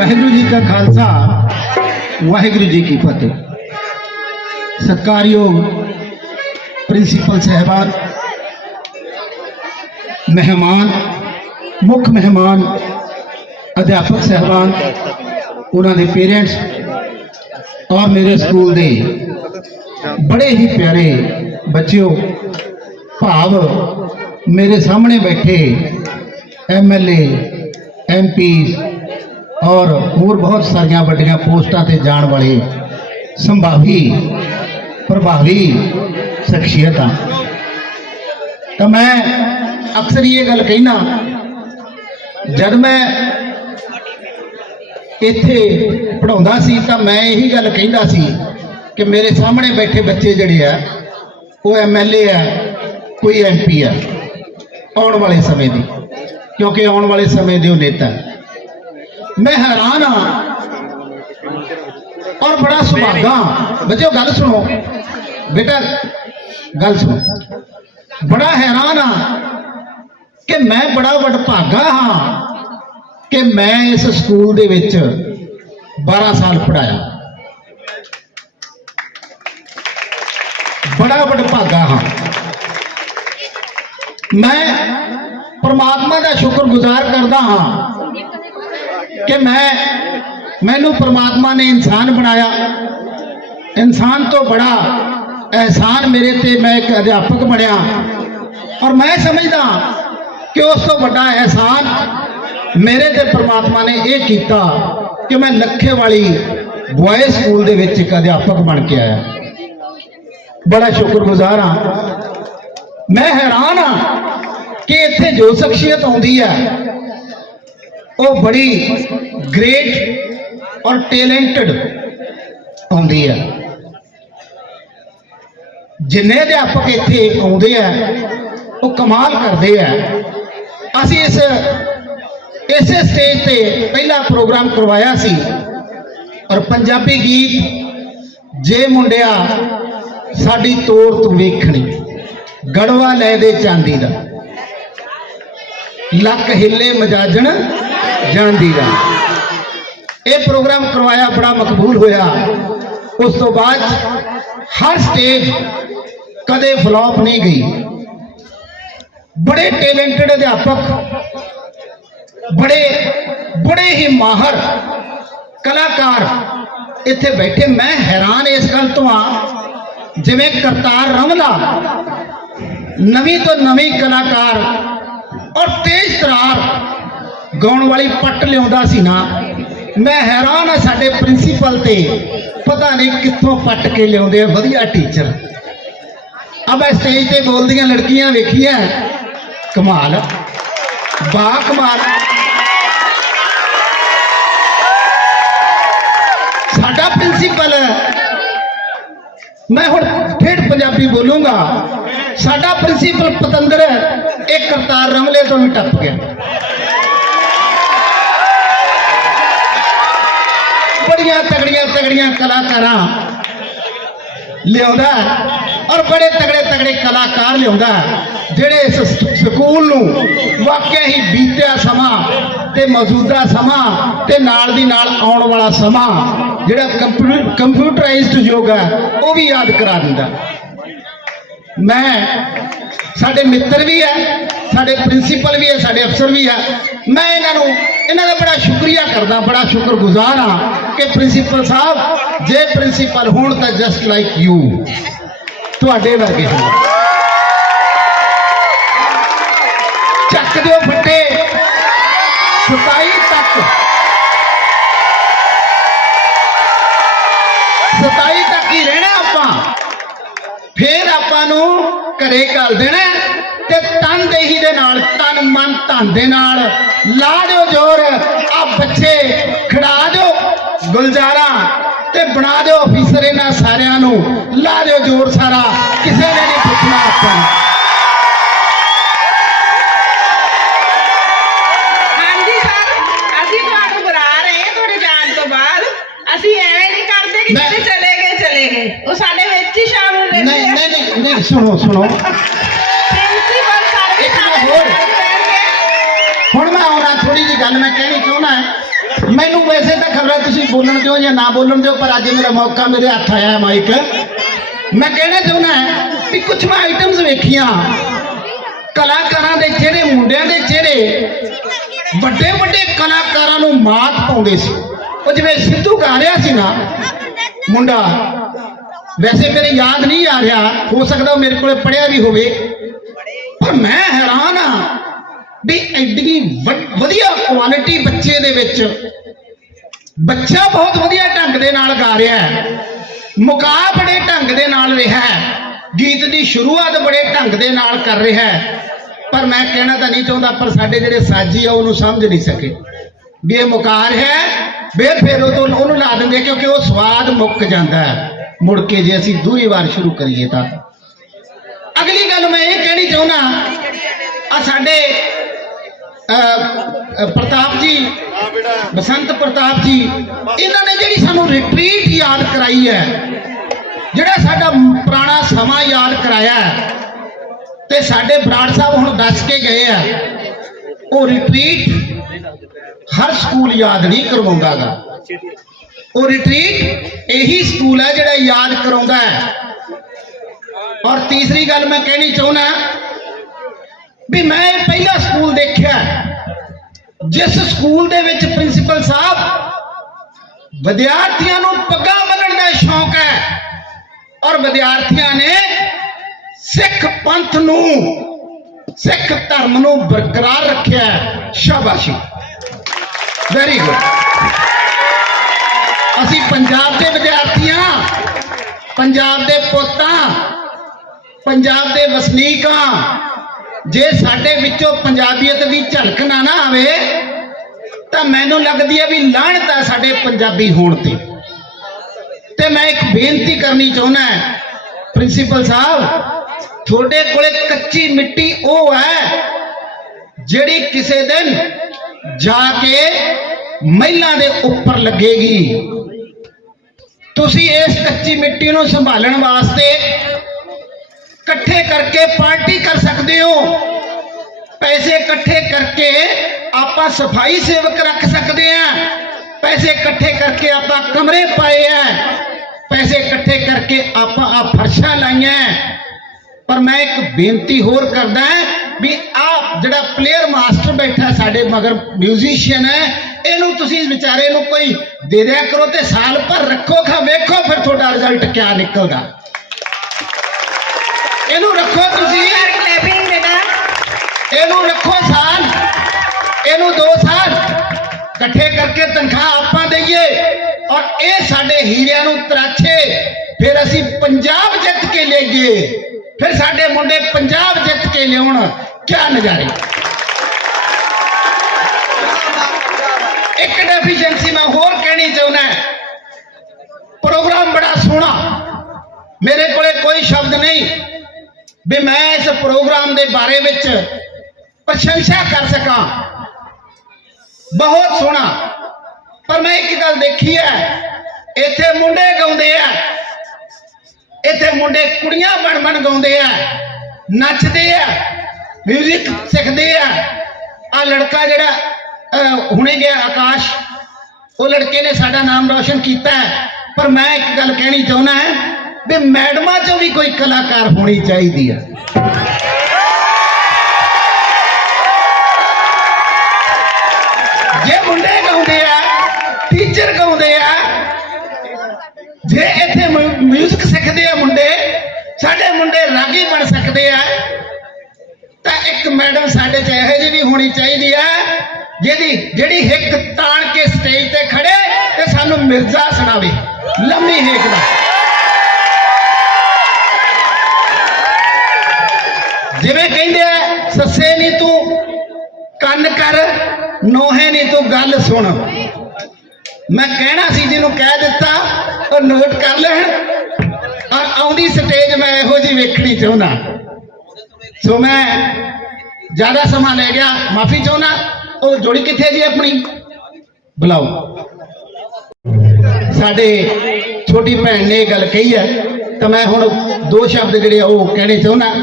ਵਾਹਿਗੁਰੂ ਜੀ ਕਾ ਖਾਲਸਾ, ਵਾਹਿਗੁਰੂ ਜੀ ਕੀ ਫਤਿਹ। ਸਤਿਕਾਰਯੋਗ ਪ੍ਰਿੰਸੀਪਲ ਸਹਿਬਾਨ, ਮਹਿਮਾਨ, ਮੁੱਖ ਮਹਿਮਾਨ, ਅਧਿਆਪਕ ਸਹਿਬਾਨ, ਉਹਨਾਂ ਦੇ ਪੇਰੈਂਟਸ ਔਰ ਮੇਰੇ ਸਕੂਲ ਦੇ ਬੜੇ ਹੀ ਪਿਆਰੇ ਬੱਚਿਓ, ਭਾਵ ਮੇਰੇ ਸਾਹਮਣੇ ਬੈਠੇ ਐਮਐਲਏ ਐਮਪੀ ਔਰ ਹੋਰ ਬਹੁਤ ਸਾਰੀਆਂ ਵੱਡੀਆਂ ਪੋਸਟਾਂ ਤੇ ਜਾਣ ਵਾਲੇ ਸੰਭਾਵੀ, ਪ੍ਰਭਾਵੀ ਸ਼ਖਸੀਅਤਾਂ ਤਾਂ ਮੈਂ ਅਕਸਰ ਇਹ ਗੱਲ ਕਹਿਣਾ ਜਦ ਮੈਂ ਇੱਥੇ ਪੜਾਉਂਦਾ ਸੀ, ਤਾਂ ਮੈਂ ਇਹੀ ਗੱਲ ਕਹਿੰਦਾ ਸੀ ਕਿ ਮੇਰੇ ਸਾਹਮਣੇ ਬੈਠੇ ਬੱਚੇ ਜਿਹੜੇ ਆ, ਉਹ ਐਮਐਲਏ ਆ, ਕੋਈ ਐਮਪੀ ਆ, ਆਉਣ ਵਾਲੇ ਸਮੇਂ ਦੀ, ਕਿਉਂਕਿ ਆਉਣ ਵਾਲੇ ਸਮੇਂ ਦੇ ਉਹ ਨੇਤਾ। ਮੈਂ ਹੈਰਾਨ ਆ ਔਰ ਬੜਾ ਸੁਭਾਗਾ। ਬੱਚਿਓ, ਗੱਲ ਸੁਣੋ। ਬੇਟਾ, ਗੱਲ ਸੁਣੋ। ਬੜਾ ਹੈਰਾਨ ਆ ਕਿ ਮੈਂ ਬੜਾ ਵਡਭਾਗਾ ਹਾਂ ਕਿ ਮੈਂ ਇਸ ਸਕੂਲ ਦੇ ਵਿੱਚ 12 ਸਾਲ ਪੜਾਇਆ ਬੜਾ ਵਡਭਾਗਾ ਹਾਂ। ਮੈਂ ਪਰਮਾਤਮਾ ਦਾ ਸ਼ੁਕਰਗੁਜ਼ਾਰ ਕਰਦਾ ਹਾਂ ਕਿ ਮੈਂ, ਮੈਨੂੰ ਪ੍ਰਮਾਤਮਾ ਨੇ ਇਨਸਾਨ ਬਣਾਇਆ। ਇਨਸਾਨ ਤੋਂ ਬੜਾ ਅਹਿਸਾਨ ਮੇਰੇ ਤੇ ਮੈਂ ਇੱਕ ਅਧਿਆਪਕ ਬਣਿਆ। ਔਰ ਮੈਂ ਸਮਝਦਾ ਕਿ ਉਸ ਤੋਂ ਵੱਡਾ ਅਹਿਸਾਨ ਮੇਰੇ ਤੇ ਪ੍ਰਮਾਤਮਾ ਨੇ ਇਹ ਕੀਤਾ ਕਿ ਮੈਂ ਲੱਖੇ ਵਾਲੀ ਬੁਆਏ ਸਕੂਲ ਦੇ ਵਿੱਚ ਇੱਕ ਅਧਿਆਪਕ ਬਣ ਕੇ ਆਇਆ। ਬੜਾ ਸ਼ੁਕਰਗੁਜ਼ਾਰ ਹਾਂ। ਮੈਂ ਹੈਰਾਨ ਹਾਂ ਕਿ ਇੱਥੇ ਜੋ ਸ਼ਖਸੀਅਤ ਆਉਂਦੀ ਹੈ ਉਹ ਬੜੀ ਗ੍ਰੇਟ ਔਰ ਟੈਲੈਂਟਡ ਆਉਂਦੀ ਹੈ ਜਿੰਨੇ ਅਧਿਆਪਕ ਇੱਥੇ ਆਉਂਦੇ ਆ, ਉਹ ਕਮਾਲ ਕਰਦੇ ਆ। ਅਸੀਂ ਇਸ, ਇਸੇ ਸਟੇਜ ਤੇ ਪਹਿਲਾ ਪ੍ਰੋਗਰਾਮ ਕਰਵਾਇਆ ਸੀ ਔਰ ਪੰਜਾਬੀ ਗੀਤ ਜੇ ਮੁੰਡਿਆ ਸਾਡੀ ਤੋਰ ਤੂੰ ਵੇਖਣੀ, ਗੜਵਾ ਲੈ ਦੇ ਚਾਂਦੀ ਦਾ। ਲੱਕ ਹਿੱਲੇ ਮਜਾਜਣ ਜਾਂਦੀ ਦਾ ਇਹ ਪ੍ਰੋਗਰਾਮ ਕਰਵਾਇਆ ਬੜਾ ਮਕਬੂਲ ਹੋਇਆ। ਉਸ ਤੋਂ ਬਾਅਦ ਹਰ ਸਟੇਜ ਕਦੇ ਫਲॉप ਨਹੀਂ ਗਈ। ਬੜੇ ਟੈਲੈਂਟਡ ਅਧਿਆਪਕ, ਬੜੇ ਬੜੇ ਹੀ ਮਾਹਰ ਕਲਾਕਾਰ ਇੱਥੇ ਬੈਠੇ। ਮੈਂ ਹੈਰਾਨ ਇਸ ਗੱਲ ਤੋਂ ਆ, ਜਿਵੇਂ ਕਰਤਾਰ ਰਮਲਾ ਨਵੀਂ ਤੋਂ ਨਵੀਂ ਕਲਾਕਾਰ ਔਰ ਤੇਜ਼ ਤਰਾਰ ਗਾਉਣ ਵਾਲੀ ਪੱਟ ਲਿਆਉਂਦਾ ਸੀ ਨਾ। ਮੈਂ ਹੈਰਾਨ ਆ ਸਾਡੇ ਪ੍ਰਿੰਸੀਪਲ ਤੇ। ਪਤਾ ਨਹੀਂ ਕਿੱਥੋਂ ਪੱਟ ਕੇ ਲਿਆਉਂਦੇ ਆ। ਵਧੀਆ ਟੀਚਰ ਆ ਮੈਂ ਸਟੇਜ ਤੇ ਬੋਲਦੀਆਂ ਲੜਕੀਆਂ ਵੇਖੀਆਂ। ਕਮਾਲ। ਬਾ ਕਮਾਲ। ਸਾਡਾ ਪ੍ਰਿੰਸੀਪਲ। ਮੈਂ ਹੁਣ ਠੇਠ ਪੰਜਾਬੀ ਬੋਲੂੰਗਾ। ਸਾਡਾ ਪ੍ਰਿੰਸੀਪਲ ਪਤੰਦਰ ਇਹ ਕਰਤਾਰ ਰਮਲੇ ਤੋਂ ਵੀ ਟੱਪ ਗਿਆ। ਬੜੀਆਂ ਤਗੜੀਆਂ ਤਗੜੀਆਂ ਕਲਾਕਾਰਾਂ ਲਿਆਉਂਦਾ ਔਰ ਬੜੇ ਤਗੜੇ ਤਗੜੇ ਕਲਾਕਾਰ ਲਿਆਉਂਦਾ ਜਿਹੜੇ ਇਸ ਸਕੂਲ ਨੂੰ ਵਾਕਿਆ ਹੀ ਬੀਤਿਆ ਸਮਾਂ ਤੇ ਮੌਜੂਦਾ ਸਮਾਂ ਤੇ ਨਾਲ ਦੀ ਨਾਲ ਆਉਣ ਵਾਲਾ ਸਮਾਂ, ਜਿਹੜਾ ਕੰਪਿਊ- ਕੰਪਿਊਟਰਾਈਜ਼ਡ ਯੁੱਗ ਹੈ, ਉਹ ਵੀ ਯਾਦ ਕਰਾ ਦਿੰਦਾ ਮੈਂ, ਸਾਡੇ ਮਿੱਤਰ ਵੀ ਹੈ, ਸਾਡੇ ਪ੍ਰਿੰਸੀਪਲ ਵੀ ਹੈ, ਸਾਡੇ ਅਫਸਰ ਵੀ ਹੈ, ਮੈਂ ਇਹਨਾਂ ਨੂੰ ਇਹਨਾਂ ਦਾ ਬੜਾ ਸ਼ੁਕਰੀਆ ਕਰਦਾ, ਬੜਾ ਸ਼ੁਕਰਗੁਜ਼ਾਰ ਹਾਂ ਕਿ ਪ੍ਰਿੰਸੀਪਲ ਸਾਹਿਬ, ਜੇ ਪ੍ਰਿੰਸੀਪਲ ਹੋਣ ਤਾਂ ਜਸਟ ਲਾਈਕ ਯੂ ਤੁਹਾਡੇ ਵਰਗੇ ਹਨ ਚੱਕ ਦਿਓ ਫੱਟੇ। 27 ਤੱਕ। 27 ਤੱਕ ਹੀ ਰਹਿਣਾ ਆਪਾਂ। ਫੇਰ ਆਪਾਂ ਨੂੰ ਘਰੇ ਘੱਲ ਦੇਣਾ। ਤਨਦੇਹੀ ਦੇ ਨਾਲ ਤਨ ਮਨ ਧਨ ਦੇ ਨਾਲ। ਲਾ ਦਿਓ ਜੋਰ ਆ ਬੱਚੇ ਖੜਾ ਦਿਓ ਗੁਲਜ਼ਾਰਾ ਤੇ ਬਣਾ ਦਿਓ ਅਫੀਸਰ ਇਹਨਾਂ ਸਾਰਿਆਂ ਨੂੰ। ਲਾ ਦਿਓ ਜੋਰ ਸਾਰਾ ਕਿਸੇ ਨੇ ਨਹੀਂ ਪੁੱਛਣਾ ਆਪਾਂ ਅਸੀਂ ਤੁਹਾਨੂੰ ਬੁਲਾ ਰਹੇ ਹਾਂ ਤੁਹਾਡੇ ਜਾਣ ਤੋਂ ਬਾਅਦ। ਅਸੀਂ ਐਵੇਂ ਨਹੀਂ ਕਰਦੇ ਕਿ ਚਲੇ ਗਏ ਚਲੇ ਗਏ। ਉਹ ਸਾਡੇ ਵਿੱਚ ਹੀ ਸ਼ਾਮਲ ਰਹਿੰਦੇ ਨਹੀਂ ਆ। ਨਹੀਂ ਨਹੀਂ ਨਹੀਂ ਸੁਣੋ ਸੁਣੋ ਪ੍ਰਿੰਸੀਪਲ ਸਰ ਵੀ ਇੱਕ ਮਿੰਟ ਸਾਡੇ ਹੋਰ। ਨਾਲ ਰਹਿਣਗੇ। ਹੁਣ ਮੈਂ ਆਉਣਾ ਥੋੜੀ ਜਿਹੀ ਗੱਲ ਮੈਂ ਕਹਿਣੀ ਚਾਹੁੰਦਾ ਮੈਨੂੰ ਵੈਸੇ ਤਾਂ ਤੁਸੀਂ ਬੋਲਣ ਦਿਓ ਜਾਂ ਨਾ ਬੋਲਣ ਦਿਓ, ਪਰ ਅੱਜ ਮੇਰਾ ਮੌਕਾ, ਮੇਰੇ ਹੱਥ ਆਇਆ ਹੈ ਮਾਈਕ ਮੈਂ ਕਹਿਣਾ ਚਾਹੁੰਦਾ ਹਾਂ ਕੁਝ ਮੈਂ ਆਈਟਮਸ ਵੇਖੀਆਂ। ਕਲਾਕਾਰਾਂ ਦੇ ਚਿਹਰੇ ਮੁੰਡਿਆਂ ਦੇ ਚਿਹਰੇ ਵੱਡੇ ਵੱਡੇ ਕਲਾਕਾਰਾਂ ਨੂੰ ਮਾਤ ਪਾਉਂਦੇ ਸੀ। ਉਹ ਜਿਵੇਂ ਸਿੱਧੂ ਗਾ ਰਿਹਾ ਸੀ ਨਾ, ਮੁੰਡਾ, ਵੈਸੇ ਮੇਰੇ ਯਾਦ ਨਹੀਂ ਆ ਰਿਹਾ, ਹੋ ਸਕਦਾ ਉਹ ਮੇਰੇ ਕੋਲੇ ਪੜਿਆ ਵੀ ਹੋਵੇ। ਪਰ ਮੈਂ ਹੈਰਾਨ ਆ ਵੀ ਐਡੀ ਵਧੀਆ ਕੁਆਲਿਟੀ ਬੱਚੇ ਦੇ ਵਿੱਚ ਬੱਚਾ ਬਹੁਤ ਵਧੀਆ ਢੰਗ ਦੇ ਨਾਲ ਗਾ ਰਿਹਾ ਹੈ। ਮੁਕਾ ਬੜੇ ਢੰਗ ਦੇ ਨਾਲ ਰਿਹਾ ਹੈ। ਗੀਤ ਦੀ ਸ਼ੁਰੂਆਤ ਬੜੇ ਢੰਗ ਦੇ ਨਾਲ ਕਰ ਰਿਹਾ ਹੈ। ਪਰ ਮੈਂ ਕਹਿਣਾ ਤਾਂ ਨਹੀਂ ਚਾਹੁੰਦਾ, ਪਰ ਸਾਡੇ ਜਿਹੜੇ ਸਾਜੀ ਆ, ਉਹਨੂੰ ਸਮਝ ਨਹੀਂ ਸਕੇ। ਵੀ ਇਹ ਮੁਕਾਰ ਹੈ, ਫਿਰ ਫਿਰ ਉਹ ਤੋਂ ਉਹਨੂੰ ਲਾ ਦਿੰਦੇ ਕਿਉਂਕਿ ਉਹ ਸਵਾਦ ਮੁੱਕ ਜਾਂਦਾ ਹੈ। ਮੁੜ ਕੇ ਜੇ ਅਸੀਂ ਦੂਰੀ ਵਾਰ ਸ਼ੁਰੂ ਕਰੀਏ ਤਾਂ। ਅਗਲੀ ਗੱਲ ਮੈਂ ਇਹ ਕਹਿਣੀ ਚਾਹੁੰਦਾ, ਆ ਸਾਡੇ ਪ੍ਰਤਾਪ ਜੀ, ਬਸੰਤ ਪ੍ਰਤਾਪ ਜੀ, ਇਹਨਾਂ ਨੇ ਜਿਹੜੀ ਸਾਨੂੰ ਰਿਟਰੀਟ ਯਾਦ ਕਰਾਈ ਹੈ, ਜਿਹੜਾ ਸਾਡਾ ਪੁਰਾਣਾ ਸਮਾਂ ਯਾਦ ਕਰਾਇਆ ਤੇ ਸਾਡੇ ਬਰਾੜ ਸਾਹਿਬ ਹੁਣ ਦੱਸ ਕੇ ਗਏ ਆ, ਉਹ ਰਿਟਰੀਟ ਹਰ ਸਕੂਲ ਯਾਦ ਨਹੀਂ ਕਰਵਾਉਂਦਾਗਾ। ਉਹ ਰਿਟਰੀਟ ਇਹੀ ਸਕੂਲ ਹੈ ਜਿਹੜਾ ਯਾਦ ਕਰਾਉਂਦਾ ਹੈ। ਔਰ ਤੀਸਰੀ ਗੱਲ ਮੈਂ ਕਹਿਣੀ ਚਾਹੁੰਦਾ ਵੀ ਮੈਂ ਇਹ ਪਹਿਲਾ ਸਕੂਲ ਦੇਖਿਆ। ਜਿਸ ਸਕੂਲ ਦੇ ਵਿੱਚ ਪ੍ਰਿੰਸੀਪਲ ਸਾਹਿਬ ਵਿਦਿਆਰਥੀਆਂ ਨੂੰ ਪੱਗਾਂ ਬੰਨਣ ਦਾ ਸ਼ੌਂਕ ਹੈ ਔਰ ਵਿਦਿਆਰਥੀਆਂ ਨੇ ਸਿੱਖ ਪੰਥ ਨੂੰ, ਸਿੱਖ ਧਰਮ ਨੂੰ ਬਰਕਰਾਰ ਰੱਖਿਆ ਹੈ। ਸ਼ਾਬਾਸ਼ੀ। ਵੈਰੀ ਗੁੱਡ ਅਸੀਂ ਪੰਜਾਬ ਦੇ ਵਿਦਿਆਰਥੀਆਂ, ਪੰਜਾਬ ਦੇ ਪੁੱਤਾਂ, ਪੰਜਾਬ ਦੇ ਵਸਨੀਕਾਂ ਜੇ ਸਾਡੇ ਵਿੱਚੋਂ ਪੰਜਾਬੀਅਤ ਦੀ ਝਲਕ ਨਾ ਨਾ ਆਵੇ, ਤਾਂ ਮੈਨੂੰ ਲੱਗਦੀ ਹੈ ਵੀ ਲਾਹਣਤ ਹੈ ਸਾਡੇ ਪੰਜਾਬੀ ਹੋਣ ਤੇ। ਤੇ ਮੈਂ ਇੱਕ ਬੇਨਤੀ ਕਰਨੀ ਚਾਹੁੰਦਾ ਪ੍ਰਿੰਸੀਪਲ ਸਾਹਿਬ, ਤੁਹਾਡੇ ਕੋਲੇ ਕੱਚੀ ਮਿੱਟੀ ਉਹ ਹੈ ਜਿਹੜੀ ਕਿਸੇ ਦਿਨ ਜਾ ਕੇ ਮਹਿਲਾਂ ਦੇ ਉੱਪਰ ਲੱਗੇਗੀ। ਤੁਸੀਂ ਇਸ ਕੱਚੀ ਮਿੱਟੀ ਨੂੰ ਸੰਭਾਲਣ ਵਾਸਤੇ ਇਕੱਠੇ ਕਰਕੇ ਪਾਰਟੀ ਕਰ ਸਕਦੇ ਹੋ? ਪੈਸੇ ਇਕੱਠੇ ਕਰਕੇ ਆਪਾਂ ਸਫ਼ਾਈ ਸੇਵਕ ਰੱਖ ਸਕਦੇ ਆ। ਪੈਸੇ ਇਕੱਠੇ ਕਰਕੇ ਆਪਾਂ ਕਮਰੇ ਪਾਏ ਆ। ਪੈਸੇ ਇਕੱਠੇ ਕਰਕੇ ਆਪਾਂ ਆ ਫਰਸ਼ਾਂ ਲਾਈਆਂ ਪਰ ਮੈਂ ਇੱਕ ਬੇਨਤੀ ਹੋਰ ਕਰਦਾ ਵੀ ਆ ਜਿਹੜਾ ਪਲੇਅਰ ਮਾਸਟਰ ਬੈਠਾ ਸਾਡੇ ਮਗਰ ਮਿਊਜ਼ੀਸ਼ੀਅਨ ਹੈ, ਇਹਨੂੰ ਤੁਸੀਂ ਵਿਚਾਰੇ ਨੂੰ ਕੋਈ ਦੇ ਦਿਆ ਕਰੋ ਤੇ ਸਾਲ ਭਰ ਰੱਖੋ, ਖਾ ਵੇਖੋ ਫਿਰ ਤੁਹਾਡਾ ਰਿਜ਼ਲਟ ਕਿਆ ਨਿਕਲਦਾ। ਇਹਨੂੰ ਰੱਖੋ ਤੁਸੀਂ। ਇਹਨੂੰ ਰੱਖੋ ਸਾਲ ਇਹਨੂੰ 2 ਸਾਲ ਇਕੱਠੇ ਕਰਕੇ ਤਨਖਾਹ ਆਪਾਂ ਦਈਏ। ਔਰ ਇਹ ਸਾਡੇ ਹੀਰਿਆਂ ਨੂੰ ਤਰਾਛੇ। ਫਿਰ ਅਸੀਂ ਪੰਜਾਬ ਜਿੱਤ ਕੇ ਲੇਗੇ ਫਿਰ ਸਾਡੇ ਮੁੰਡੇ ਪੰਜਾਬ ਜਿੱਤ ਕੇ ਲਿਆਉਣ। ਕਿਆ ਨਜ਼ਾਰੇ। ਇੱਕ ਡੈਫੀਸ਼ੀਐਂਸੀ ਮੈਂ ਹੋਰ ਕਹਿਣੀ ਚਾਹੁੰਦਾ ਪ੍ਰੋਗਰਾਮ ਬੜਾ ਸੋਹਣਾ। ਮੇਰੇ ਕੋਲੇ ਕੋਈ ਸ਼ਬਦ ਨਹੀਂ। ਵੀ ਮੈਂ ਇਸ ਪ੍ਰੋਗਰਾਮ ਦੇ ਬਾਰੇ ਵਿੱਚ ਪ੍ਰਸ਼ੰਸਾ ਕਰ ਸਕਾਂ। ਬਹੁਤ ਸੋਹਣਾ। ਪਰ ਮੈਂ ਇੱਕ ਗੱਲ ਦੇਖੀ ਹੈ, ਇੱਥੇ ਮੁੰਡੇ ਗਾਉਂਦੇ ਆ। ਇੱਥੇ ਮੁੰਡੇ ਕੁੜੀਆਂ ਬਣ ਬਣ ਗਾਉਂਦੇ ਆ। ਨੱਚਦੇ ਆ 뮤직 ਸਿੱਖਦੇ ਆ। ਆ ਲੜਕਾ ਜਿਹੜਾ ਹੁਣੇ ਗਿਆ ਆਕਾਸ਼। ਉਹ ਲੜਕੇ ਨੇ ਸਾਡਾ ਨਾਮ ਰੌਸ਼ਨ ਕੀਤਾ ਹੈ। ਪਰ ਮੈਂ ਇੱਕ ਗੱਲ ਕਹਿਣੀ ਚਾਹੁੰਦਾ ਹਾਂ ਵੀ ਮੈਡਮਾਂ 'ਚੋਂ ਵੀ ਕੋਈ ਕਲਾਕਾਰ ਹੋਣੀ ਚਾਹੀਦੀ ਹੈ। ਟੀਚਰ ਗਾਉਂਦੇ ਆ। ਜੇ ਇੱਥੇ ਮਿਊਜ਼ਿਕ ਸਿੱਖਦੇ ਆ ਮੁੰਡੇ, ਸਾਡੇ ਮੁੰਡੇ ਰਾਗੀ ਬਣ ਸਕਦੇ ਆ। ਤਾਂ ਇੱਕ ਮੈਡਮ ਸਾਡੇ ਚ ਇਹੋ ਜਿਹੀ ਵੀ ਹੋਣੀ ਚਾਹੀਦੀ ਆ, ਜਿਹਦੀ, ਜਿਹੜੀ ਹਿੱਕ ਤਾਣ ਕੇ ਸਟੇਜ ਤੇ ਖੜੇ ਤੇ ਸਾਨੂੰ ਮਿਰਜ਼ਾ ਸੁਣਾਵੇ। ਲੰਮੀ ਹਿੱਕ ਦਾ। ਜਿਵੇਂ ਕਹਿੰਦੇ ਆ, ਸੱਸੇ ਨਹੀਂ ਤੂੰ ਕੰਨ ਕਰ, ਨੋਹੇ ਨਹੀਂ ਤੂੰ ਗੱਲ ਸੁਣ। ਮੈਂ ਕਹਿਣਾ ਸੀ, ਜਿਹਨੂੰ ਕਹਿ ਦਿੱਤਾ, ਉਹ ਨੋਟ ਕਰ ਲੈਣ। ਔਰ ਆਉਂਦੀ ਸਟੇਜ ਮੈਂ ਇਹੋ ਜੀ ਵੇਖਣੀ ਚਾਹੁੰਦਾ। ਸੋ ਮੈਂ ਜ਼ਿਆਦਾ ਸਮਾਂ ਲੈ ਗਿਆ, ਮਾਫੀ ਚਾਹੁੰਦਾ, ਉਹ ਜੋੜੀ ਕਿੱਥੇ ਜੀ ਆਪਣੀ? ਬੁਲਾਓ। ਸਾਡੇ ਛੋਟੀ ਭੈਣ ਨੇ ਇਹ ਗੱਲ ਕਹੀ ਹੈ, ਤਾਂ ਮੈਂ ਹੁਣ ਦੋ ਸ਼ਬਦ ਜਿਹੜੇ ਆ ਉਹ ਕਹਿਣੇ ਚਾਹੁੰਦਾ।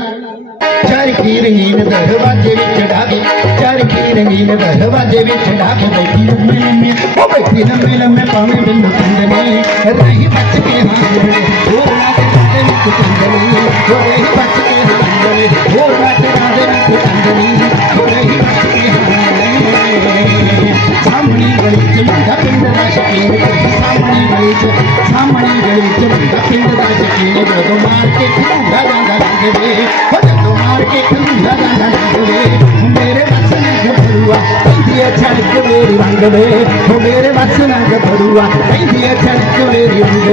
ਚਰਖੀ ਕੀ ਰੰਗੀਨ ਦਰਵਾਜ਼ੇ ਵਿੱਚ ਢਾਕੇ ਚਾਰ ਕੀ ਰੰਗੀਨ ਦਰਵਾਜ਼ੇ ਵਿੱਚ ਢਾਕੇ ਲੰਮੇ ਲੰਮੇ ਪਾਵੇਂ ਬਿੰਦ ਕੰਦਨੀ ਰਹੀ ਬਚ ਕੇ ਹਾਂ ਹੋਰ ਨਾ ਤੇ ਕੰਦੇ ਨੂੰ ਕੰਦਨੀ ਹੋ ਰਹੀ ਬਚ ਕੇ ਹਾਂ ਕੰਦਨੀ ਹੋਰ ਨਾ ਤੇ ਰਾਦੇ ਨੂੰ ਕੰਦਨੀ ਹੋ ਰਹੀ ਬਚ ਕੇ ਹਾਂ ਸਾਹਮਣੀ ਗਲੀ ਚ ਮੁੰਡਾ ਪਿੰਡ ਦਾ ਸ਼ਕੀਨ ਸਾਹਮਣੀ ਗਲੀ ਚ ਸਾਹਮਣੀ ਗਲੀ ਚ ਮੁੰਡਾ ਪਿੰਡ ਦਾ ਸ਼ਕੀਨ ਜਦੋਂ ਮਾਰ ਕੇ ਖੁੰਡਾ ਜਾਂਦਾ ਰੰਗ ਵੇ ਹੋ ਜਦੋਂ ਛੜਕ ਮੇਰੀ ਹੋ ਮੇਰੇ ਵੱਸ ਨਾ ਗੱਭਰੂਆ ਪੈਂਦੀ ਐ ਛੜਕ ਮੇਰੀ ਰੰਗ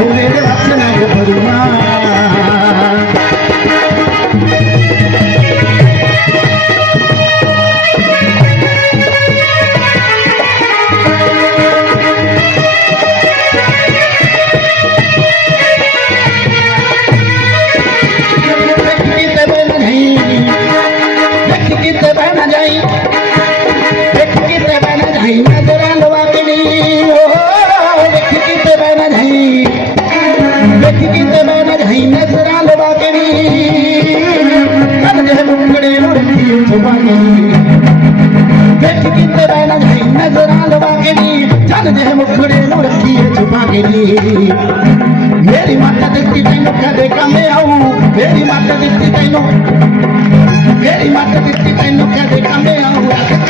ਹੋ ਮੇਰੇ ਵੱਸ ਨਾ ਗੱਭਰੂਆ ਰੱਖੀ ਛੁਪਾ ਕੇ ਨੀ ਨਜ਼ਰਾਂ ਲਵਾ ਕੇ ਨੀ ਚੱਲ ਜੇ ਮੁਖੜੇ ਨੂੰ ਰੱਖੀ ਛੁਪਾ ਕੇ ਨੀ ਮੇਰੀ ਮਾਤਾ ਦਿੱਤੀ ਤੈਨੂੰ ਕਦੇ ਕੰਮੇ ਆਊ ਮੇਰੀ ਮਾਤਾ ਦਿੱਤੀ ਤੈਨੂੰ ਮੇਰੀ ਮਾਤਾ ਦਿੱਤੀ ਤੈਨੂੰ ਕਦੇ ਕੰਮ ਆਊ